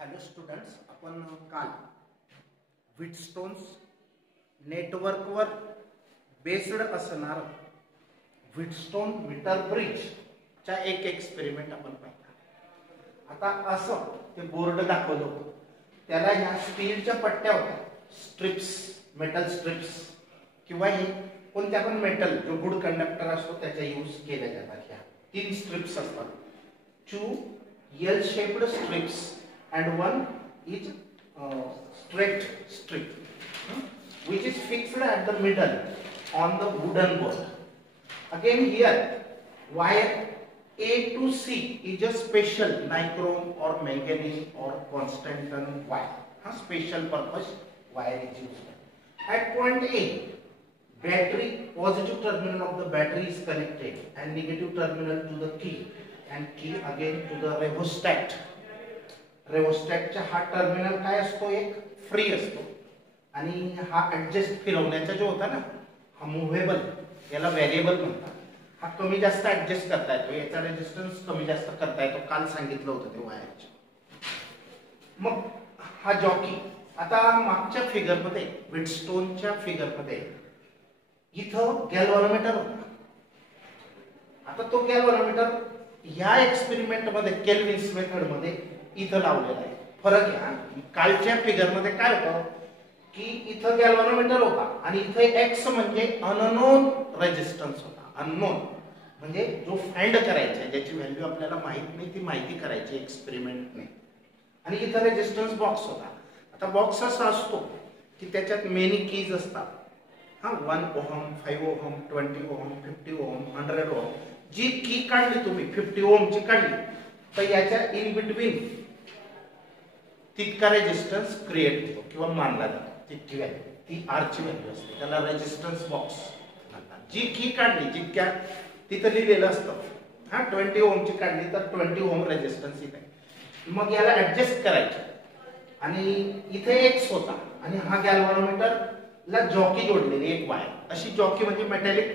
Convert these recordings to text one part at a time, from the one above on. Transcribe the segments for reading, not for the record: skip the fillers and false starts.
Hello students, आपण काल व्हीटस्टोन्स नेटवर्कवर बेस्ड असणार व्हीटस्टोन मीटर ब्रिजचा एक एक्सपेरिमेंट आपण पाहिला. आता असं ते बोर्ड दाखवलं, त्याला ह्या स्टीलच्या पट्ट्या होत्या, स्ट्रिप्स, मेटल स्ट्रिप्स किंवा हे कोणत्या पण मेटल जो गुड कंडक्टर असतो त्याचा यूज केला जातात. ह्या 3 स्ट्रिप्स असतात, 2 L shaped strips and one is straight strip which is fixed at the middle on the wooden board. Again here wire A to C is a special nichrome or manganese or constant wire. Special purpose wire is used. At point A, battery positive terminal of the battery is connected and negative terminal to the key and key again to the rheostat. रेओस्टॅटचा हा terminal काय असतो, एक free असतो आणि हा adjust फिरवण्याचा जो होता ना, हा मूव्हेबल, याला व्हेरिएबल म्हणतात. हा कमी जास्त ऍडजस्ट करता येतो, याचा रेजिस्टन्स कमी जास्त करता येतो, काल सांगितलं होतं ते वायरचे. मग हा जॉकी, आता मागच्या फिगर मध्ये व्हीटस्टोनच्या फिगर मध्ये इथं गॅल्व्हनोमीटर होता. आता तो गॅल्व्हनोमीटर ह्या एक्सपेरिमेंट मध्ये केल्विन्स मेथड मध्ये इथं लावलेला आहे. फरक आहे, कालच्या फिगर मध्ये काय होतं की इथं गॅल्व्हनोमीटर होता आणि इथे एक्स म्हणजे अननोन रेजिस्टन्स होता. अननोन म्हणजे जो फाइंड करायचा आहे, ज्याची व्हॅल्यू आपल्याला माहित नाही, ती माहिती करायची एक्सपेरिमेंटने. आणि इथं रेजिस्टन्स बॉक्स होता. आता बॉक्स असा असतो की त्याच्यात मेनी कीज असतात. 1 ohm, 5 ohm, 20 ohm, 50 ohm, 100 ohm. जी की काढली तुम्ही 50 ओहमची काढली तर याच्या इन बिटवीन तितका रेजिस्टन्स क्रिएट होतो किंवा मानला जातो. तितकी व्हॅल्यू, ती आर ची व्हॅल्यू असते, त्याला रेजिस्टन्स बॉक्स म्हणतात. जी की काढली, जितक्या तिथं लिहिलेलं असतं, 20 ओहमची काढली तर 20 ओहम रेजिस्टन्स इथे. मग याला ऍडजस्ट करायचं आणि इथे एक्स होता आणि हा गॅल्व्हनोमीटर ला जॉकी जोडलेली एक वायर. अशी जॉकी म्हणजे मेटॅलिक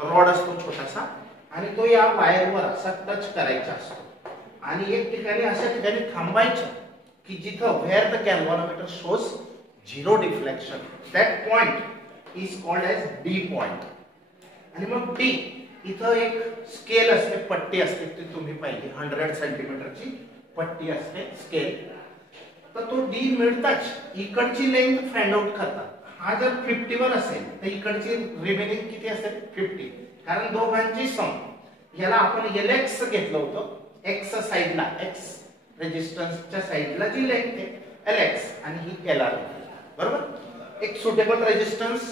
रॉड असतो छोटासा आणि तो या वायरवर असा टच करायचा असतो आणि एक ठिकाणी अशा ठिकाणी थांबायचं की जिथं where the galvanometer shows 0 deflection, that point is called as D point. आणि मग डी इथं एक स्केल असते, पट्टी असते, ती तुम्ही पाहिली 100 सेंटीमीटरची पट्टी असते स्केल. तर तो डी मिळताच इकडची लेंथ फाइंड आउट करतात. हा जर 51 असेल तर इकडची रिमेनिंग किती असेल, 50, कारण दोघांची सम. याला आपण एलएक्स घेतलं होतं, एक्स साइडला, एक्स रेजिस्टन्सच्या साइडला जी लेंथ आहे एलएक्स आणि ही एलआर, बरोबर. एक सुटेबल रेजिस्टन्स,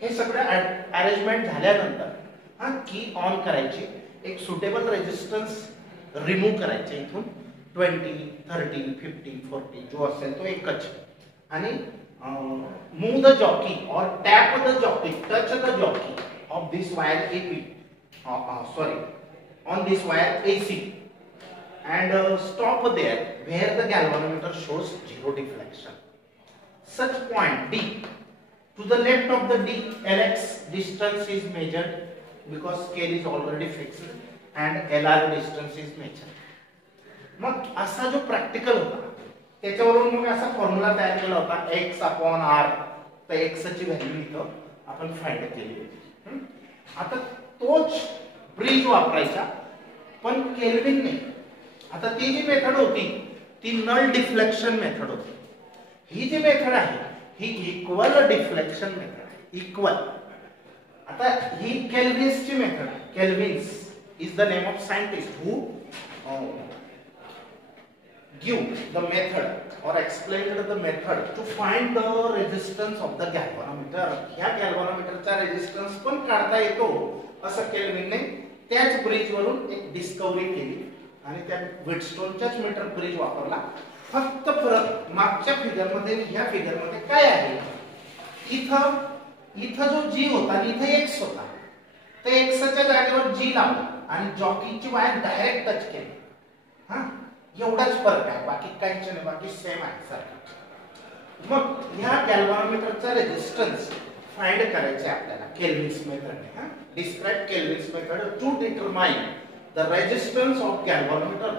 हे सगळं अरेंजमेंट झाल्यानंतर की ऑन करायची, एक सुटेबल रेजिस्टन्स रिमूव्ह करायचे इथून 20, 30, 50, 40 जो असेल तो एकच. आणि मूव द जॉकी और tap the jockey, touch the jockey of this wire AP, on this wire AC and stop there where the galvanometer shows 0 deflection. Such point D, to the left of the D, Lx distance is measured because scale is already fixed and LR distance is measured. मग असा जो practical होता त्याच्यावरून मग असा formula तयार केला होता, x/r. तर x ची व्हॅल्यू इथं आपण फाइंड केली होती. आता तोच ब्रिज वापरायचा पण केल्विन नाही. आता ती जी मेथड होती ती नल डिफ्लेक्शन मेथड होती. ही जी मेथड आहे ही इक्वल डिफ्लेक्शन मेथड आहे, इक्वल. आता ही केल्विन्सची मेथड आहे. Kelvins is the name of scientist who give the method or explained the method to find the resistance of the galvanometer. ह्या गॅल्व्हनोमीटरचा रेजिस्टन्स पण काढता येतो असं केल्विनने त्याच ब्रिज वरून एक डिस्कवरी केली आणि त्या व्हीटस्टोनच्याच मीटर ब्रिज वापरला. फक्त फरक मागच्या फिगर मध्ये आणि ह्या फिगर मध्ये काय आहे, इथं जो जी होता आणि इथं एक्स होता, तर एक्सच्या जागेवर जी लावला आणि जॉकीची वायर डायरेक्ट टच केली. एवढाच फरक आहे, बाकी काहीच नाही, बाकी सेम आहे सारखं. मग ह्या गॅल्व्हनोमीटरचा रेजिस्टन्स फाइंड करायचे आपल्याला केल्विन्स मेथडने. Describe Kelvins method to determine the resistance of galvanometer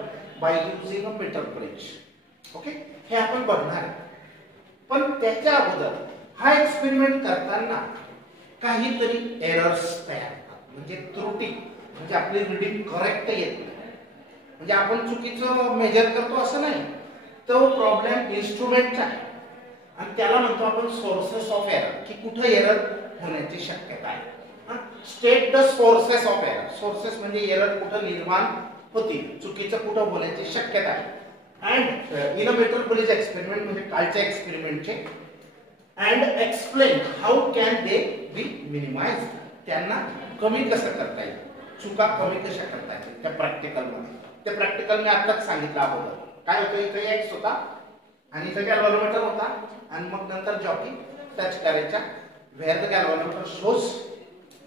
by using a meter bridge. Okay, हे आपण बघणार आहे. पण त्याच्या अगोदर हा एक्सपेरिमेंट करताना काहीतरी एरर्स तयार होतात, म्हणजे त्रुटी, म्हणजे आपली रीडिंग करेक्ट येत नाही, म्हणजे आपण चुकीचं मेजर करतो असं नाही. तो प्रॉब्लेम इन्स्ट्रुमेंटचा आहे आणि त्याला म्हणतो आपण सोर्सेस ऑफ एरर, की कुठे एरर होण्याची शक्यता आहे. State the sources of error. Sources म्हणजे एरर कुठे निर्माण होतील, चुकीचं कुठं होण्याची शक्यता आहे. And in a meter bridge experiment म्हणजे कालच्या एक्सपेरिमेंटचे, and explain how can they be minimize. त्यांना कमी कसं करता येईल, चुका कमी कशा करता येतील त्या प्रॅक्टिकल मध्ये. ते प्रॅक्टिकल मी आताच सांगितलं अगोदर. काय होतं, इथे एक्स होता आणि इथे गॅल्व्हनोमीटर होता आणि मग नंतर जॉकी टच करायचा. Where the galvanometer shows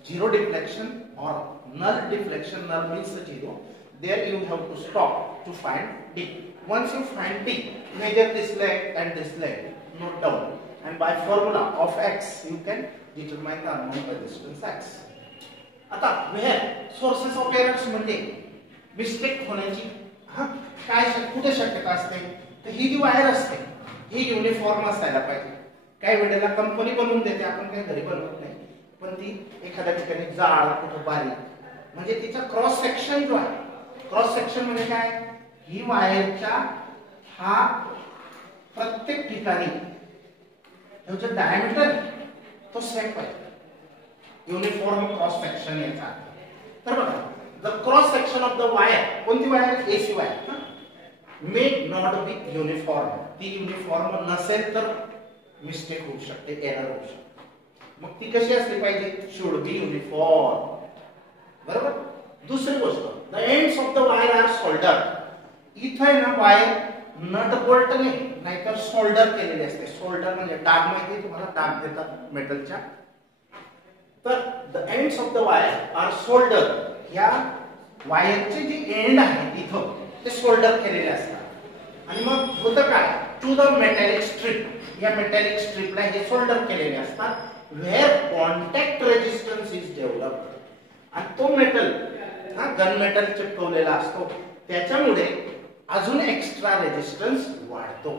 zero deflection or null deflection, null means zero, there you have to stop to find D. Once you find D, measure this leg and this leg, note down, and by formula of X you can determine the unknown resistance X. आता where sources of errors म्हणजे mistake होण्याची काय कुठे शक्यता असते, तर ही जी wire असते ही uniform असायला पाहिजे. काही वेळेला कंपनी बनवून देते, आपण काही घरी बनवत नाही, पण ती एखाद्या ठिकाणी जाड, कुठं बारीक, म्हणजे तिचा क्रॉस सेक्शन जो आहे, क्रॉस सेक्शन म्हणजे काय, ही वायरच्या हा प्रत्येक ठिकाणी जो डायमीटर तो सेम पाहिजे, युनिफॉर्म क्रॉस सेक्शन याचा. तर बघा, the cross section of the wire, कोणती wire, AC wire, may not be uniform. ती युनिफॉर्म नसेल तर मिस्टेक होऊ शकते, एरर होऊ शकते. मग ती कशी असली पाहिजे, शुड बी युनिफॉर्म. बरोबर. दुसरी गोष्ट, the ends of the wire are solder. इथे ना वायर नट बोल्ट नाही तर सोल्डर केलेली असते. सोल्डर म्हणजे डाग, माहिती तुम्हाला, डाग देतात मेटलच्या. तर the ends of the wire are solder. या वायरचे जे एंड आहे इथं ते सोल्डर केलेले असतात. आणि मग होतं काय, टू द मेटॅलिक स्ट्रिप. या मेटॅलिक स्ट्रिपला हे सोल्डर केलेले असतात, where contact resistance is developed. आणि तो मेटल गन मेटल चिपकवलेला असतो, त्याच्यामुळे अजून एक्स्ट्रा रेजिस्टन्स वाढतो.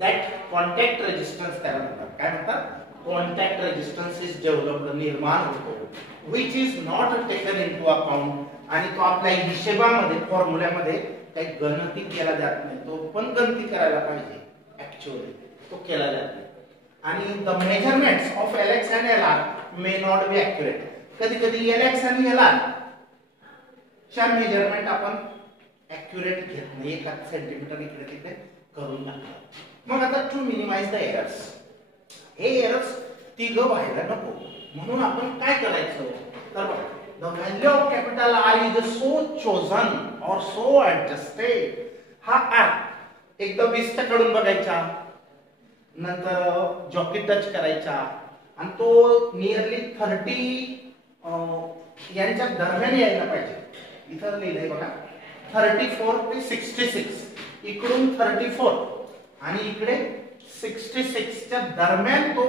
दॅट कॉन्टॅक्ट रेजिस्टन्स त्याला म्हणतात. काय म्हणतात, कॉन्टॅक्ट रेजिस्टन्स इज डेव्हलप्ड, निर्माण होतो, which is not taken into account. आणि तो आपल्या हिशेबामध्ये, फॉर्म्युल्यामध्ये काही गणती केला जात नाही. तो पण गणती करायला पाहिजे, ऍक्च्युअली तो केला जात नाही. आणि the measurements of LX and LR may not B accurate. कधी कधी LX आणि LR च्या मेजरमेंट आपण ॲक्युरेट घेत नाही, 1 सेंटीमीटर इकडे तिकडे करून टाकतो. मग आता टू मिनिमाइज द एरर्स, हे एरर्स तिघं व्हायला नको, म्हणून आपण काय करायचं, तर बघा, the value of capital R is so chosen और सो ऍडजस्टेड. हा R एकदा 20 च्या कडून बघायचा, नंतर जॉकी टच करायचा आणि तो नियरली 30 यांच्या दरम्यान यायला पाहिजे. इथं लिहिलंय बघा 34 ते 66, इकडून 34 आणि इकडे 66 च्या दरम्यान तो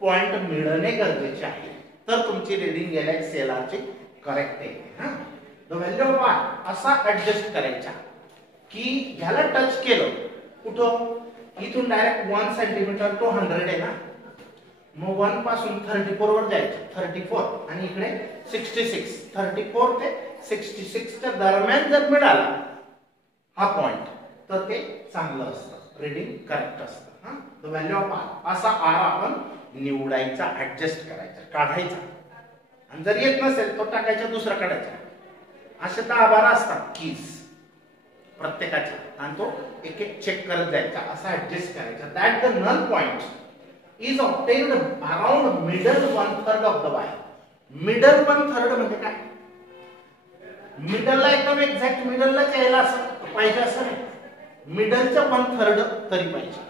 पॉइंट मिळणे गरजेचे आहे, तर तुमची रीडिंग LX LR ची करेक्ट आहे. द व्हॅल्यू ऑफ R असा ऍडजस्ट करायचा की ह्याला टच केलं कुठं, इथून डायरेक्ट 1 सेंटीमीटर तो 100 आहे ना, मग 1 पासून 34 वर जायचं, 34 आणि इकडे 66, 34 ते 66 च्या दरम्यान जर मिळाला हा पॉइंट तर ते चांगलं असतं, रीडिंग करेक्ट असतं. द व्हॅल्यू ऑफ R असा R आपण निवडायचा, ऍडजस्ट करायचा, काढायचा. आणि जर येत नसेल तो टाकायचा, दुसरा काढायचा. असे 10-12 असतात कीज प्रत्येकाच्या, आणि तो एक एक चेक करत जायचा, असा ऍडजस्ट करायचा. That the null point is obtained around middle 1/3 of the wire. Middle 1/3 म्हणजे काय, मिडलला एकदम एक्झॅक्ट मिडलला यायला असं पाहिजे असं नाही, मिडलच्या 1/3 तरी पाहिजे.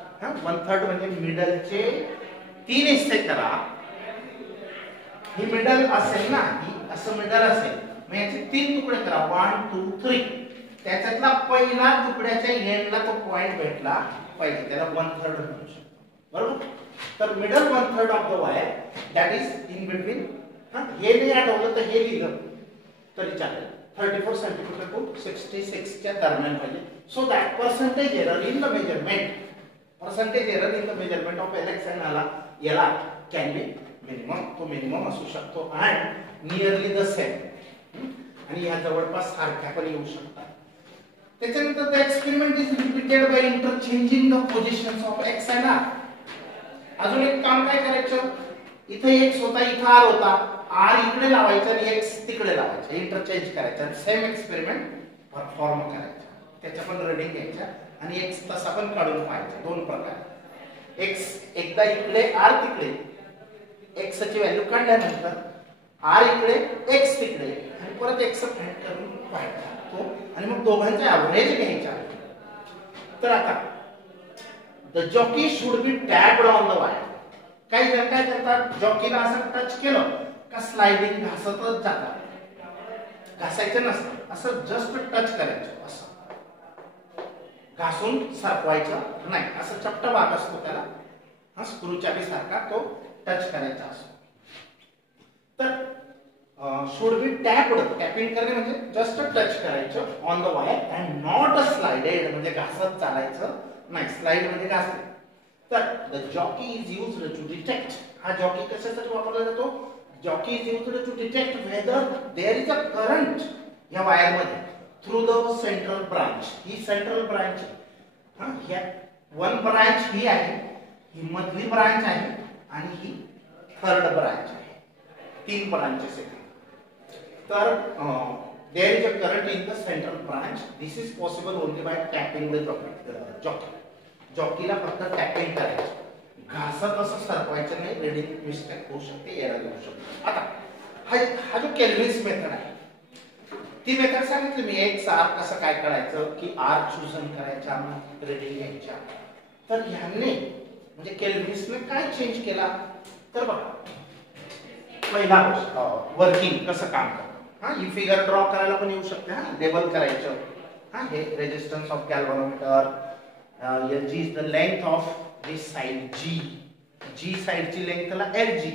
1/3 म्हणजे मिडलचे 3 हिस्से करा. ही मिडल असेल ना, ही असं मिडल असेल, मग याचे 3 तुकडे करा, 1 2 3. त्याच्यातला पहिला तुकड्याच्या एंडला तो पॉइंट भेटला पाहिजे, त्याला 1/3 म्हणू शकतो. बरोबर. तर middle 1/3 of the wire that is in between. हे नाही आठवलं तर हे लिहिलं तरी चालेल. 34 सेंटीमीटर टू 66 च्या दरम्यान पाहिजे. So that percentage error in the measurement of LX and LR can B minimum. तो मिनिमम असू शकतो अँड नियरली द सेम, आणि या जवळपास सारख्या पण येऊ शकतात. त्याच्यानंतर the experiment is repeated by interchanging the positions of X and R. अजून एक काम काय करायचं, इथे X होता, इथे R होता, R इकडे लावायचा आणि X तिकडे लावायचा, इंटरचेंज करायचा, सेम एक्सपेरिमेंट परफॉर्म करायचा. त्याच्या पण रीडिंग घ्यायच्या आणि X तसा पण काढून पाहायचा. दोन प्रकार, X एकदा इकडे R तिकडे, X ची व्हॅल्यू काढल्यानंतर R इकडे X तिकडे आणि परत X फाइंड करून पाहायचा तो, आणि मग दोघांचा एव्हरेज घ्यायचा. तर आता the jockey should be tapped on the wire. काही जण काय करतात, जॉकीला असं टच केलं का स्लाइडिंग घासतच जातात. घासायचं नसतं, असं जस्ट टच करायचं, असं घासून सरकवायचं नाही. असं चपटा भाग असतो त्याला, हा स्क्रूच्या बी सारखा, तो टच करायचा असतो. तर शुड बी टॅप्ड, टॅपिंग करणे म्हणजे जस्ट टच करायचं on the wire and not slided, म्हणजे घासत चालायचं नाही. स्लाइड म्हणजे घासले. तर the jockey is used to detect. हा जॉकी कशासाठी वापरला जातो, jockey is used to detect whether there is a current या वायर मध्ये थ्रू द सेंट्रल ब्रांच. ही सेंट्रल ब्रांच आहे, ह्या वन ब्रांच ही आहे, ही मधली ब्रांच आहे आणि ही थर्ड ब्रांच आहे. तीन ब्रांचेस आहेत. तर there is a current in the central branch. This is possible only by tapping the jockey. जॉकीला फक्त टॅपिंग करायचं, घासत असं सरकवायचं नाही. रीडिंग मिस्टेक होऊ शकते, एरर होऊ शकते. आता हा जो केल्विन्स मेथड आहे, ती मेथड सांगितली मी. X R कसं काय करायचं की R चूजन करायचा, रीडिंग घ्यायच्या. तर ह्याने म्हणजे केल्विन्सने काय चेंज केला, तर बघा पहिला वर्किंग कसं काम करतं. ही फिगर ड्रॉ करायला पण येऊ शकते. लेबल करायचं, हे resistance of galvanometer, G is the length of this side G साइडची लेंथला LG,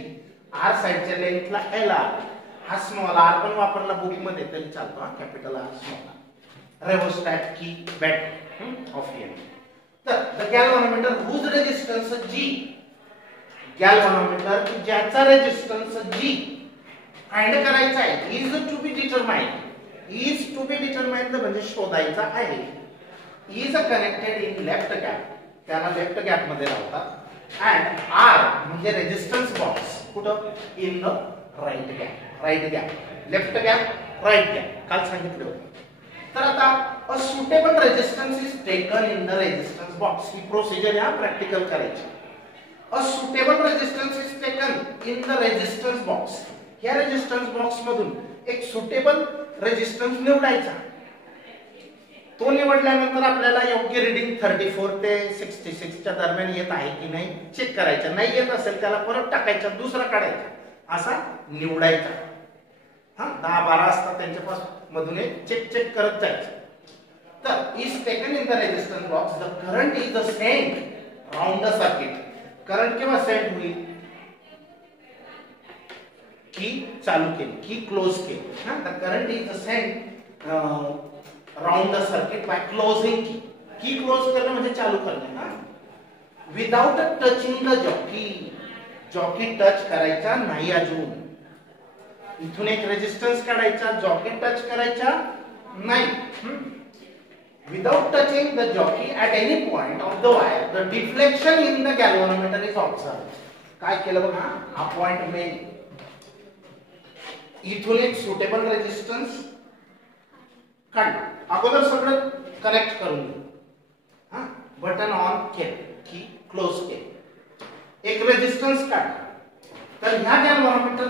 R साइडच्या लेंथला LR. हा स्मॉल R पण वापरला बुक मध्ये तरी चालतो, capital R small. Rheostat key but off N. तर the galvanometer whose resistance G, galvanometer ज्याचा resistance G find करायचा आहे, इज टू बी डिटरमाइंड म्हणजे शोधायचा आहे. is connected in left gap, त्याला लेफ्ट गॅप मध्ये लावतात. अँड R म्हणजे रेजिस्टन्स बॉक्स कुठं, in the right gap. Left gap, right gap काल सांगितलं होतं. तर आता a suitable resistance is taken in the resistance box. He procedure या प्रॅक्टिकल करायची. A suitable resistance is taken in the resistance box. या resistance box मधून एक सुटेबल रेजिस्टन्स निवडायचा. तो निवडल्यानंतर आपल्याला योग्य रीडिंग 34 ते 66 च्या दरम्यान येत आहे की नाही चेक करायचं. नाही येत असेल त्याला परत टाकायचा, दुसरा काढायचा, असा निवडायचा. 10-12 असतात त्यांच्यापासून मधून चेक करत जायचं. तर is taken in the resistance box. The current is the sent round the circuit. Current केव्हा सेंट होईल, की चालू केली, की क्लोज केली. The current is the sent round the circuit by closing key close करणे म्हणजे चालू करणे. Without touching the jockey touch करायचा नाही. अजून इथून एक रेजिस्टन्स काढायचा, जॉकी टच करायचा नाही. Without touching the jockey at any point of the wire the deflection in the galvanometer is observe. काय केलं बघा, हा पॉइंट मेन. इथून एक सुटेबल रेजिस्टन्स काढला, अगोदर सगळं कनेक्ट करून घेऊ. बटन ऑन केलं की क्लोज केलं, एक रेजिस्टन्स काढला. तर ह्या गॅल्व्हनोमीटर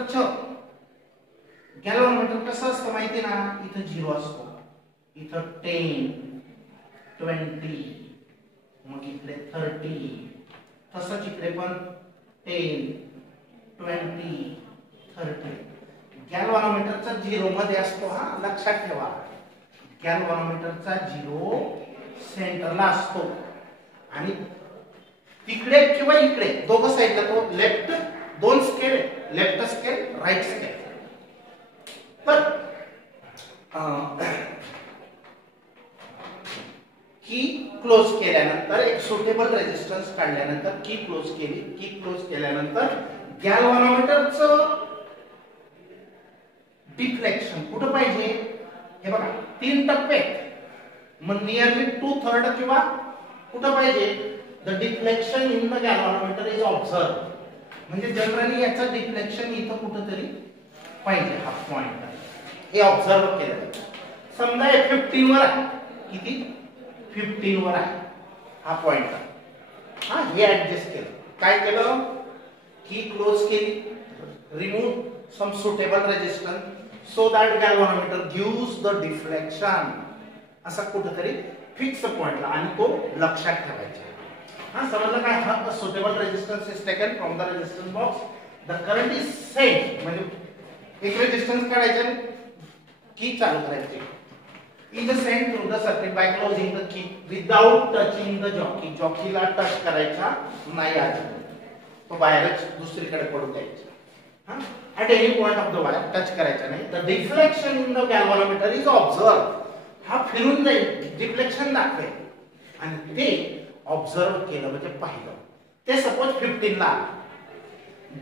कसं असतं माहिती ना, इथं 0 असतो, इथं 10, 20, मग इकडे 30, तसंच इकडे पण 10, 20, 30. गॅल्व्हनोमीटरचा 0 मध्ये असतो. लक्षात ठेवा, गॅल्व्हनोमीटरचा 0 सेंटरला असतो आणि तिकडे किंवा इकडे दोघं साईडला तो लेफ्ट, दोन scale, left scale, right scale. तर की क्लोज केल्यानंतर एक सुटेबल रेजिस्टन्स काढल्यानंतर की क्लोज केली, की क्लोज केल्यानंतर गॅल्व्हनोमीटरचं डिफ्लेक्शन कुठं पाहिजे हे बघा 3 टप्पे, मग नियरली 2/3 किंवा कुठं पाहिजे the deflection in the galvanometer is observe, म्हणजे जनरली याचं डिफ्लेक्शन इथं कुठंतरी पाहिजे, हा पॉइंट हे ऑब्झर्व केलं. समजा हे 15 वर आहे, किती 15 वर आहे हा पॉइंट, हा हे ऍडजस्ट केलं, काय केलं की क्लोज केली, remove some suitable resistance so that galvanometer gives the deflection, असा कुठेतरी फिक्स पॉइंटला आणि तो लक्षात ठेवायचा. हा समजलं काय, हा suitable resistance is taken from the resistance box, the current is set, म्हणजे एक रेजिस्टन्स काढायचा की चालू करायची, is sent through the circuit by closing the key without touching the jockey, जॉकीला टच करायचा नाही, आज तो बाहेरच दुसरीकडे पडून द्यायचा. हा at any point of the wire touch करायचा नाही. the deflection in the galvanometer is observed, हा फिरून जाईल, डिफ्लेक्शन दाखवेल आणि ते ऑब्झर्व केलं म्हणजे पाहिलं. ते सपोज 15 ला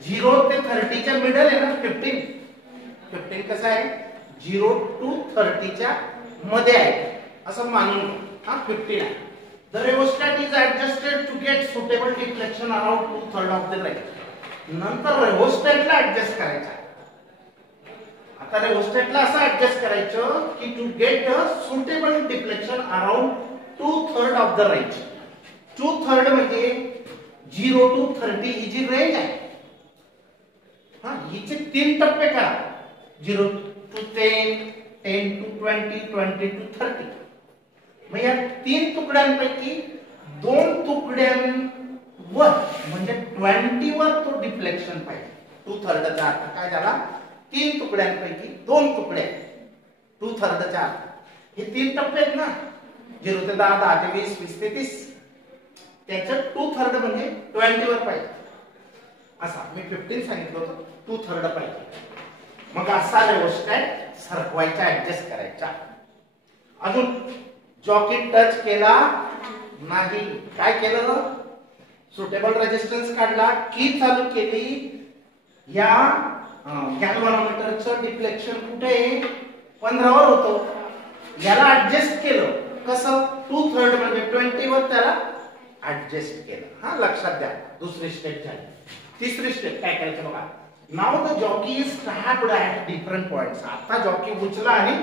0 ते 30 च्या मिडल आहे ना, 15 कसं आहे 0 to 30 च्या मध्ये आहे असं मानून, हा 15 आहे. The rheostat is adjusted to get suitable deflection around 2/3 of the range. नंतर rheostatला ऍडजस्ट करायचा. आता rheostatला असं ऍडजस्ट करायचं की to get a suitable deflection around 2/3 of the range. 2/3 म्हणजे 0 to 30 ही जी रेंज आहे, हा हिचे 3 टप्पे करा, 0 to 10, 10 to 20, 20 to 30. मग या 3 तुकड्यांपैकी 2 तुकड्यांवर म्हणजे 20 वर तो डिफ्लेक्शन पाहिजे. 2/3 चा अर्थ काय झाला, 3 तुकड्यांपैकी 2 तुकड्या, 2/3 चा अर्थ हे 3 टप्पे आहेत ना, 0 ते 10, 10 ते 20, 20 ते 30, त्याचं 2/3 म्हणजे 20 वर पाहिजे. असा मी 15 सांगितलं होतं, 2/3 पाहिजे. मग असा रेओस्टॅट सरकवायचा, ऍडजस्ट करायचा. अजून जॉकी टच केला नाही, काय केलं सुटेबल रेजिस्टन्स काढला, की चालू केली, या गॅल्व्हनोमीटरचं डिफ्लेक्शन कुठे 15 वर होतं, याला ऍडजस्ट केलं कसं 2/3 म्हणजे 20 वर त्याला ऍडजस्ट केलं. हा लक्षात द्या, दुसरी स्टेप झाली. तिसरी स्टेप काय करायचं बघा, now the jockey is tapped at different points. आता जॉकी उचला आणि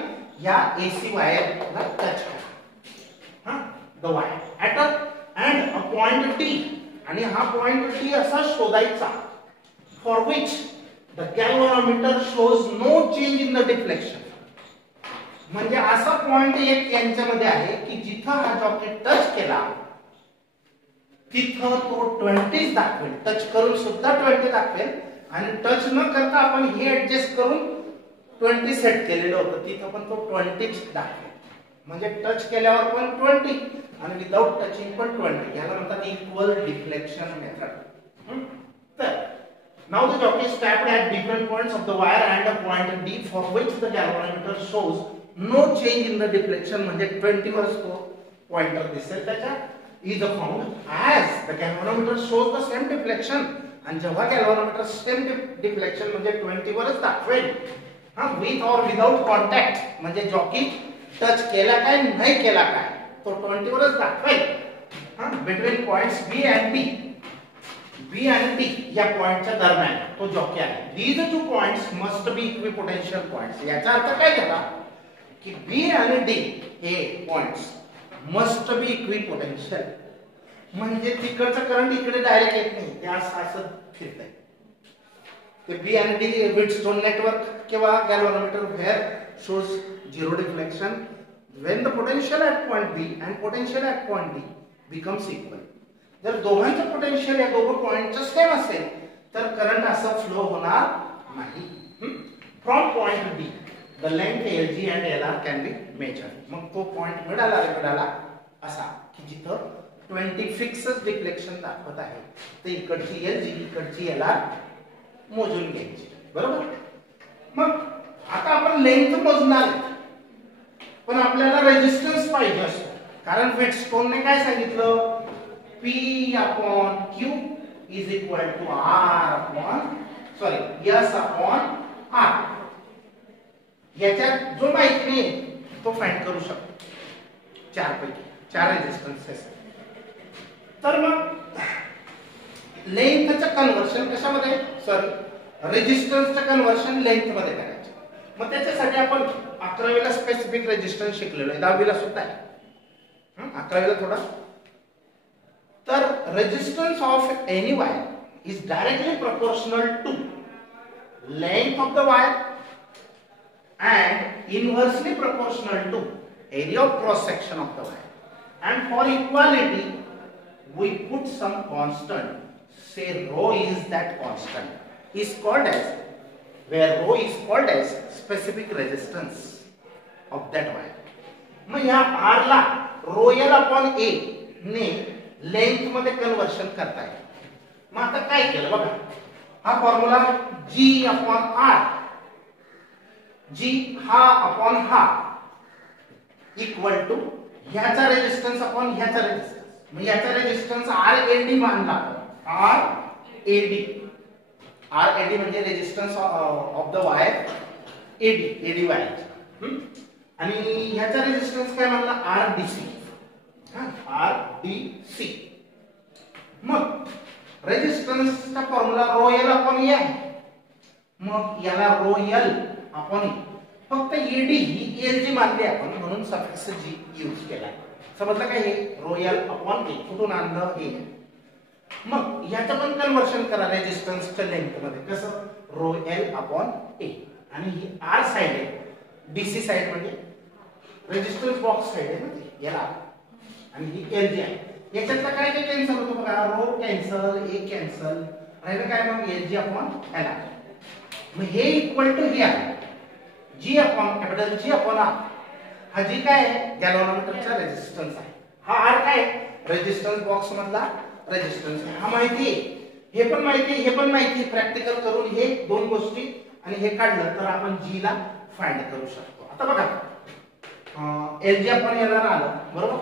या एसी वायरला टच करा, हा the wire at a point D, आणि हा पॉइंट डी असा शोधायचा for which the galvanometer shows no change in the deflection. म्हणजे असा पॉइंट एक यांच्यामध्ये आहे की जिथं हा जॉकी टच केला तिथं तो 20 दाखवेल, टच करून सुद्धा 20 दाखवेल, आणि टच न करता आपण हे ऍडजस्ट करून 20 सेट केलेलं होतं, तिथं पण तो 20 दाखवेल. म्हणजे टच केल्यावर पण 20 आणि विदाउट टचिंग पण 20, याला म्हणतात इक्वल डिफ्लेक्शन मेथड. तर now the jockey is tapped at different points of the wire and a point D for which the galvanometer shows no change in the deflection, म्हणजे 20 वर तो पॉइंटर दिसेल त्याच्या, is found as the galvanometer shows the same deflection, आणि जेव्हा galvanometer same deflection म्हणजे 20 वरच दाखवेल, हा विथ और विदाउट कॉन्टॅक्ट, म्हणजे जॉकी टच केला काय नाही केला काय तो 20 वरच दाखवेल. हा between points B and D, B आणि डी या पॉइंटच्या दरम्यान तो जॉकी आहे. These two points must be equipotential points. याचा अर्थ काय झाला की बी आणि डी हे पॉइंट्स मस्ट बी इक्विपोटेन्शियल, म्हणजे तिकडचं करंट इकडे डायरेक्ट येत नाही, ते असं फिरतंय. ते बी आणि डी व्हिटस्टोन नेटवर्क किंवा galvanometer where shows zero deflection when the potential at point B and potential at point D becomes equal. जर दोघांचं पोटेन्शियल या दोघं पॉइंटचं सेम असेल तर करंट असं फ्लो होणार नाही. From point D the length LG and LR can be measure. मग तो पॉइंट मिळाला असा की जिथं 20 फिक्सच डिफ्लेक्शन दाखवत आहे, तर इकडची LG इकडची LR मोजून घ्यायची, बरोबर. मग आता आपण लेंथ मोजणार, पण आपल्याला रेजिस्टन्स पाहिजे असतो, कारण व्हीटस्टोनने काय सांगितलं, P upon Q is equal to S upon R. याच्यात जो माहिती नाही तो फाइंड करू शकतो, चार रेजिस्टन्सेस. तर मग लेंथचं कन्व्हर्शन कशामध्ये, रेजिस्टन्सचं कन्व्हर्शन लेंथ मध्ये करायचं. मग त्याच्यासाठी आपण 11वीला स्पेसिफिक रेजिस्टन्स शिकलेलो आहे, 10वीला सुद्धा आहे, 11वीला थोडा. तर resistance of any wire is directly proportional to length of the wire and inversely proportional to area of cross section of the wire. And for equality we put some constant, say rho is that constant, is called as, where rho is called as specific resistance of that wire. मग या R ला rho L upon A ने length मध्ये conversion करता येईल. मग आता काय केलं बघा, हा formula G upon R, G हा अपॉन हा इक्वल टू ह्याचा रेजिस्टन्स अपॉन ह्याचा रेजिस्टन्स. मग याचा रेजिस्टन्स RAD मानला, RAD म्हणजे resistance of the wire, AD wire. आणि ह्याचा रेजिस्टन्स काय मानला, RDC. मग रेजिस्टन्सचा formula rho L upon E आहे. मग याला रो L अपॉन E, फक्त ED ही LG मानली आपण, म्हणून सफिक्स G यूज केला. समजलं काय, हे रो L अपॉन E कुठून आणलं हे. मग ह्याचं पण कन्वर्शन करा रेजिस्टन्सच्या लेंथ मध्ये, कसं, रो L अपॉन A. आणि ही R साइड आहे, DC साइड म्हणजे रेजिस्टन्स बॉक्स साइड आहे ना ती, याला. आणि ही LG आहे. याच्यातला काय काय कॅन्सल होतो बघा, रो कॅन्सल, A कॅन्सल, राहिलं काय मग LG अपॉन L. मग हे इक्वल टू हे आहे G upon capital G upon R. हा G काय आहे, गॅल्व्हनोमीटरचा रेजिस्टन्स आहे. हा R काय आहे, रेजिस्टन्स बॉक्स मधला रेजिस्टन्स आहे. हा माहिती आहे, हे पण माहिती आहे, हे पण माहिती आहे. प्रॅक्टिकल करून हे दोन गोष्टी आणि हे काढलं तर आपण G ला फाइंड करू शकतो. आता बघा, LG अपॉन LR आलं, बरोबर.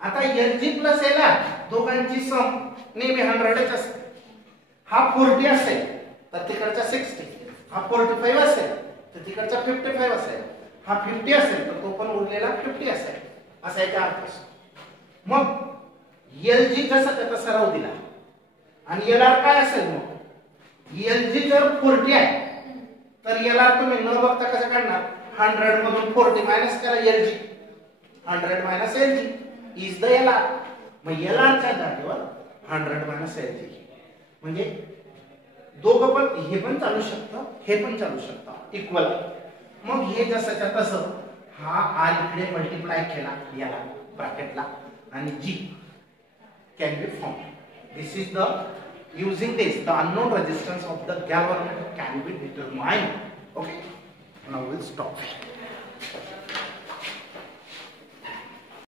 आता LG प्लस LR दोघांची सम नेहमी 100च असते. हा 40 असेल तर तिकडचा 60, हा 45 असेल तर तिकडचा 55 असेल, हा 50 असेल तर तो पण उरलेला 50 असेल, असा याचा अर्थ असतो. मग LG जसा त्याचा सराव दिला आणि LR काय असेल, मग LG जर 40 आहे तर LR तुम्ही न बघता कसं काढणार, 100 मधून 40 मायनस करा, LG 100 minus LG is the LR. मग LR च्या जागेवर 100 मायनस LG, म्हणजे दोघं पण, हे पण चालू शकतं, हे पण चालू शकतं इक्वल. मग हे जसंच्या तसं हा R इकडे मल्टिप्लाय केला याला ब्रॅकेटला, आणि G can be formed. This is the, using this the unknown resistance of the galvanometer can be determined. Okay, now we'll stop.